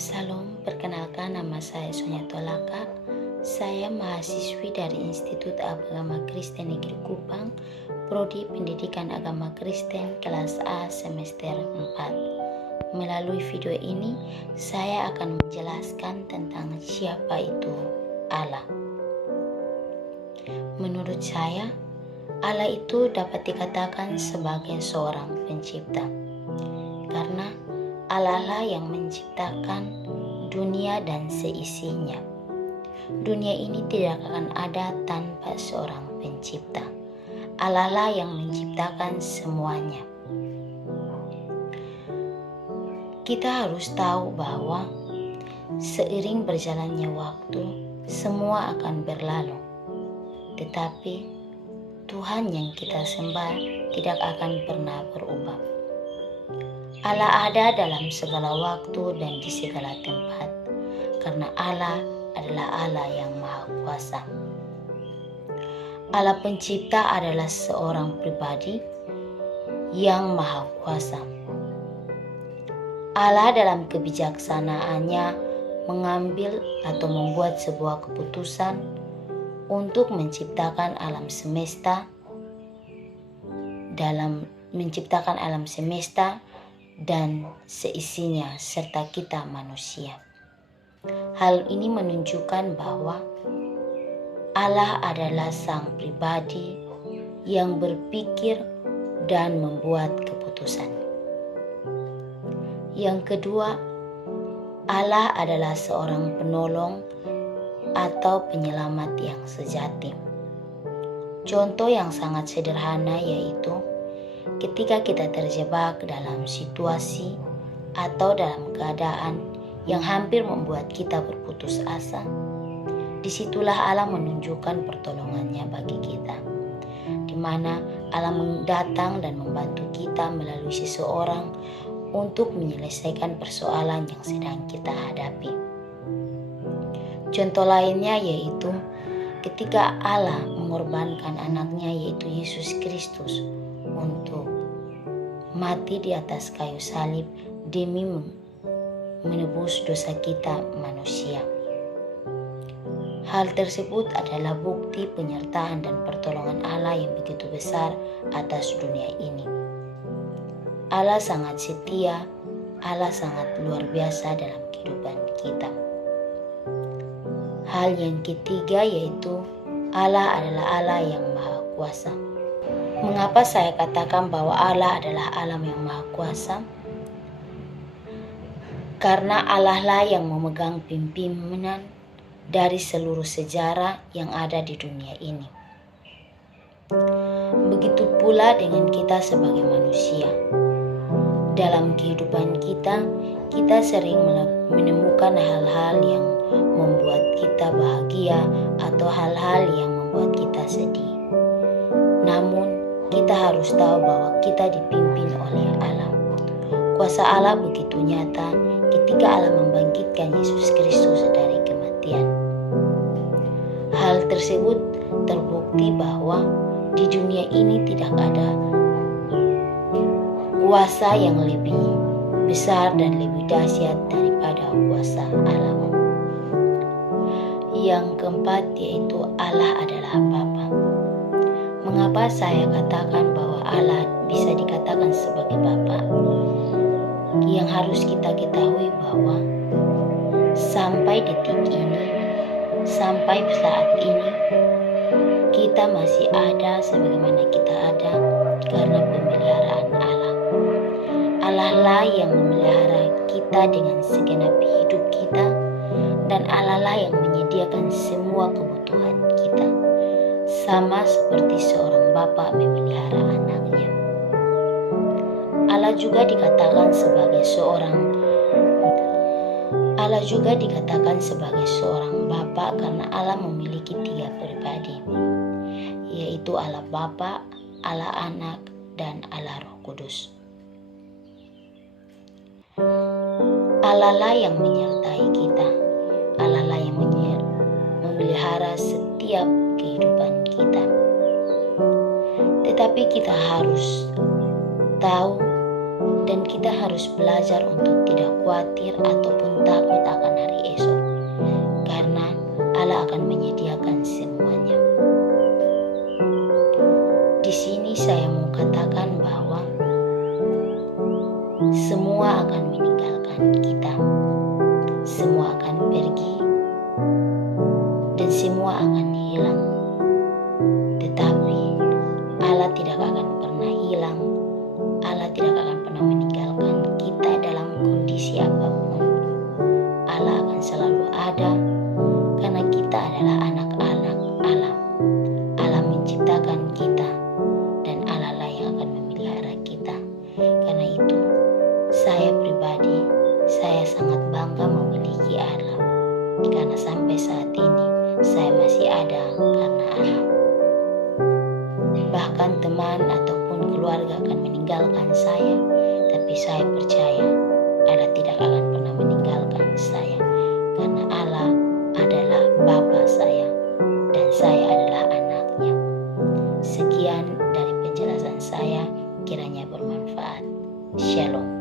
Salam, perkenalkan nama saya Sonia Tolaka. Saya mahasiswi dari Institut Agama Kristen Negeri Kupang, Prodi Pendidikan Agama Kristen kelas A semester 4. Melalui video ini, saya akan menjelaskan tentang siapa itu Allah. Menurut saya, Allah itu dapat dikatakan sebagai seorang pencipta, karena Allah lah yang menciptakan dunia dan seisinya. Dunia ini tidak akan ada tanpa seorang pencipta. Allah lah yang menciptakan semuanya. Kita harus tahu bahwa seiring berjalannya waktu, semua akan berlalu. Tetapi Tuhan yang kita sembah tidak akan pernah berubah. Allah ada dalam segala waktu dan di segala tempat, karena Allah adalah Allah yang Maha Kuasa. Allah Pencipta adalah seorang pribadi yang Maha Kuasa. Allah dalam kebijaksanaannya mengambil atau membuat sebuah keputusan untuk menciptakan alam semesta dan seisinya serta kita manusia. Hal ini menunjukkan bahwa Allah adalah sang pribadi yang berpikir dan membuat keputusan. Yang kedua, Allah adalah seorang penolong atau penyelamat yang sejati. Contoh yang sangat sederhana yaitu ketika kita terjebak dalam situasi atau dalam keadaan yang hampir membuat kita berputus asa, disitulah Allah menunjukkan pertolongannya bagi kita, di mana Allah datang dan membantu kita melalui seseorang untuk menyelesaikan persoalan yang sedang kita hadapi. Contoh lainnya yaitu ketika Allah mengorbankan anaknya yaitu Yesus Kristus untuk mati di atas kayu salib demi menebus dosa kita manusia. Hal tersebut adalah bukti penyertaan dan pertolongan Allah yang begitu besar atas dunia ini. Allah sangat setia, Allah sangat luar biasa dalam kehidupan kita. Hal yang ketiga yaitu Allah adalah Allah yang Maha Kuasa. Mengapa saya katakan bahwa Allah adalah Allah yang Maha Kuasa? Karena Allah lah yang memegang pimpinan dari seluruh sejarah yang ada di dunia ini. Begitu pula dengan kita sebagai manusia. Dalam kehidupan kita, kita sering menemukan hal-hal yang membuat kita bahagia atau hal-hal yang membuat kita sedih. Namun, kita harus tahu bahwa kita dipimpin oleh Allah. Kuasa Allah begitu nyata ketika Allah membangkitkan Yesus Kristus dari kematian. Hal tersebut terbukti bahwa di dunia ini tidak ada kuasa yang lebih besar dan lebih dahsyat daripada kuasa Allah. Yang keempat yaitu Allah adalah Bapa. Mengapa saya katakan bahwa Allah bisa dikatakan sebagai Bapa? Yang harus kita ketahui bahwa sampai detik ini, sampai saat ini, kita masih ada sebagaimana kita ada karena pemeliharaan Allah. Allah lah yang memelihara kita dengan segenap hidup kita, dan Allah lah yang menyediakan semua kebutuhan kita, sama seperti seorang bapa memelihara anaknya. Allah juga dikatakan sebagai seorang bapa karena Allah memiliki 3 pribadi, yaitu Allah Bapa, Allah Anak, dan Allah Roh Kudus. Allah lah yang menyertai kita, Allah lah yang memelihara setiap kehidupan kita. Tetapi kita harus tahu Dan kita harus belajar untuk tidak khawatir ataupun takut akan hari esok, karena Allah akan menyediakan semuanya. Di sini saya mau katakan bahwa semua akan meninggalkan kita, semua akan pergi, dan semua akan hilang. Tetapi Allah tidak akan pernah hilang, Allah tidak akan pernah meninggalkan kita dalam kondisi apapun. Allah akan selalu ada, karena kita adalah anak-anak Allah. Allah menciptakan kita, dan Allah lah yang akan memelihara kita. Karena itu, saya pribadi, saya sangat bangga memiliki Allah. Karena sampai saat ini, saya masih ada karena Allah. Bahkan teman ataupun keluarga akan meninggalkan saya, tapi saya percaya Allah tidak akan pernah meninggalkan saya, karena Allah adalah Bapa saya dan saya adalah anaknya. Sekian dari penjelasan saya, kiranya bermanfaat. Shalom.